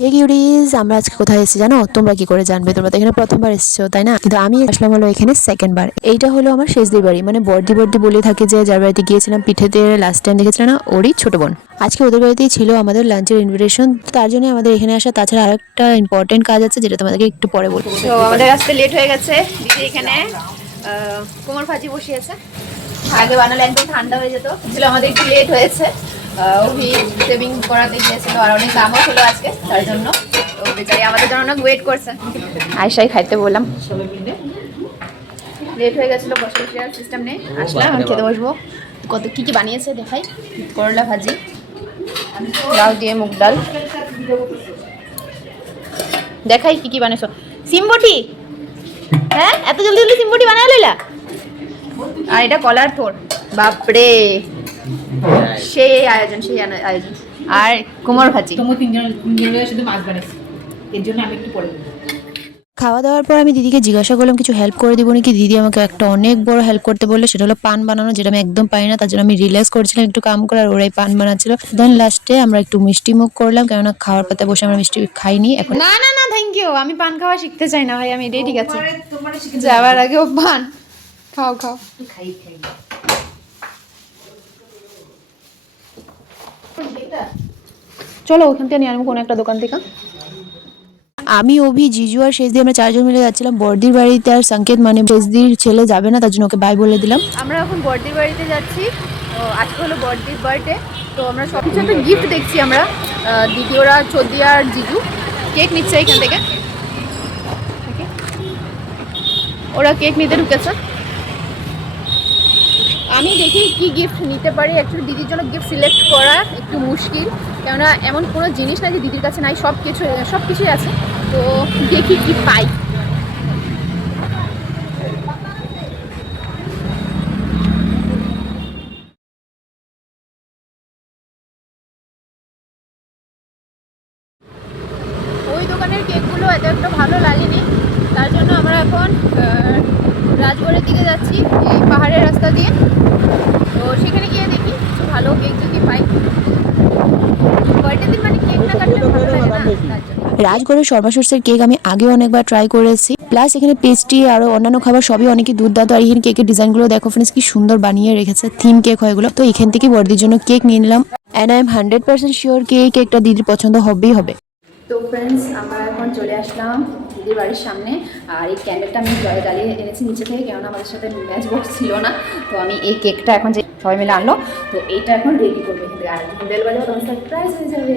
হে কিউরিজ, আমরা আজকে কোথায় এসেছি জানো? তোমরা কি করে জানবে? তোমরা তো এখানে প্রথমবার এসেছো, তাই না? কিন্তু আমি আসলাম হলো এখানে সেকেন্ড বার। এইটা হলো আমার শেষদির বাড়ি, মানে বর্দি বর্দি বলে থাকে যে যার বাড়িতে গিয়েছিলাম পিঠেতে লাস্ট টাইম দেখেছিলাম না, ওরই ছোট বোন। আজকে ওদের বাড়িতেই ছিল আমাদের লাঞ্চের ইনভিটেশন, তার জন্য আমাদের এখানে আসা। তাছাড়া আরেকটা ইম্পর্টেন্ট কাজ আছে যেটা তোমাদেরকে একটু পরে বলবো। তো আমাদের আসতে লেট হয়ে গেছে। দিদি এখানে কোমর ভাজি বসিয়েছে। আগে বানালে একদম ঠান্ডা হয়ে যেত, ছিল আমাদের একটু লেট হয়েছে। ওই সেভিং করাতে গিয়েছিল আর অনেক দামও ছিল আজকে, তার জন্য তো বেচারি আমাদের জন্য অনেক ওয়েট করছে। আয়সাই খাইতে বললাম, লেট হয়ে গেছিলো, বসে বসে আর সিস্টেম নেই। আসলাম, আমি খেতে বসবো। কত কী কী বানিয়েছে দেখাই। করলা ভাজি, লাউ দিয়ে মুগ ডাল, দেখাই কি কি বানিয়েছো। সিমবটি, হ্যাঁ এত জলদি জলদি সিমবটি বানায় লইলা। আর এটা কলার থোর, বাপরে সেই আয়োজন, সেই আয়োজন। আর কোমর ভাজি। শুধু মাছ বানাইছি, এর জন্য আমি একটু পরে খাওয়া দাওয়ার পর আমি দিদিকে জিজ্ঞাসা করলাম কিছু হেল্প করে দিব নাকি। দিদি আমাকে একটা অনেক বড় হেল্প করতে বললো, সেটা হলো পান বানানো, যেটা আমি একদম পারি না। তার জন্য আমি রিল্যাক্স করছিলাম একটু কাম করে, আর ওরাই পান বানাচ্ছিল। দেন লাস্টে আমরা একটু মিষ্টি মুখ করলাম, কেননা খাওয়ার পাতে বসে আমরা মিষ্টি খাইনি এখন। না না না, থ্যাংক ইউ, আমি পান খাওয়া শিখতে চাই না ভাই, আমি এটাই ঠিক আছে। যাওয়ার আগেও পান খাও খাও। খাই খাই। চলো ওখান থেকে নিয়ে আনবো কোনো একটা দোকান থেকে। আমি, অভি, জিজু আর শেষদি আমরা চারজন মিলে যাচ্ছিলাম বর্দির বাড়িতে। আর সংকেত মানে শেষদির ছেলে যাবে না, তার জন্য ওকে বাই বলে দিলাম। আমরা এখন বর্দির বাড়িতে যাচ্ছি। তো আজকে হলো বর্দির বার্থডে, তো আমরা সব কিছু একটা গিফট দেখছি আমরা। দিদি ওরা, চোদ্দি আর জিজু কেক নিচ্ছে এখান থেকে। ওরা কেক নিতে ঢুকেছে। আমি দেখি কি গিফট নিতে পারি। অ্যাকচুয়ালি দিদির জন্য গিফট সিলেক্ট করা একটু মুশকিল, কেননা এমন কোনো জিনিস নাই যে দিদির কাছে নাই, সব কিছুই আছে। তো দেখি কি পাই। ওই দোকানের কেকগুলো এত একটা ভালো লাগেনি, তার জন্য আমরা এখন রাজগড়ের দিকে যাচ্ছি, এই পাহাড়ের রাস্তা দিয়ে। তো সেখানে গিয়ে দেখি কিছু ভালো কেক যদি পাই। বার্থডে দিন মানে কেক না কাটলে ভালো লাগে না, তার জন্য। রাজগড়ের সর্বাসোর্সের কেক আমি আগেও অনেকবার ট্রাই করেছি, প্লাস এখানে পেস্ট্রি আরো অন্যান্য খাবার সবই অনেকই দুর্দান্ত। আর এখানে কেকের ডিজাইনগুলো দেখো ফ্রেন্ডস, কি সুন্দর বানিয়ে রেখেছে, থিম কেক হয় এগুলো। তো এখান থেকে বর্দির জন্য কেক নিয়ে নিলাম, অ্যান্ড আই এম 100% শিওর কেকটা দিদির পছন্দ হবেই হবে। তো ফ্রেন্ডস, আমরা এখন চলে আসলাম দিদির বাড়ির সামনে। আর এই ক্যান্ডেলটা আমি জলে জ্বালিয়ে এনেছি নিচে থেকে, কেননা আমাদের সাথে ম্যাচ বক্স ছিল না। তো আমি এই কেকটা এখন যে সবাই মিলে আনলো, তো এইটা এখন রেডি করবো। আর বেল বাজাবো তখন সারপ্রাইজ হয়ে যাবে।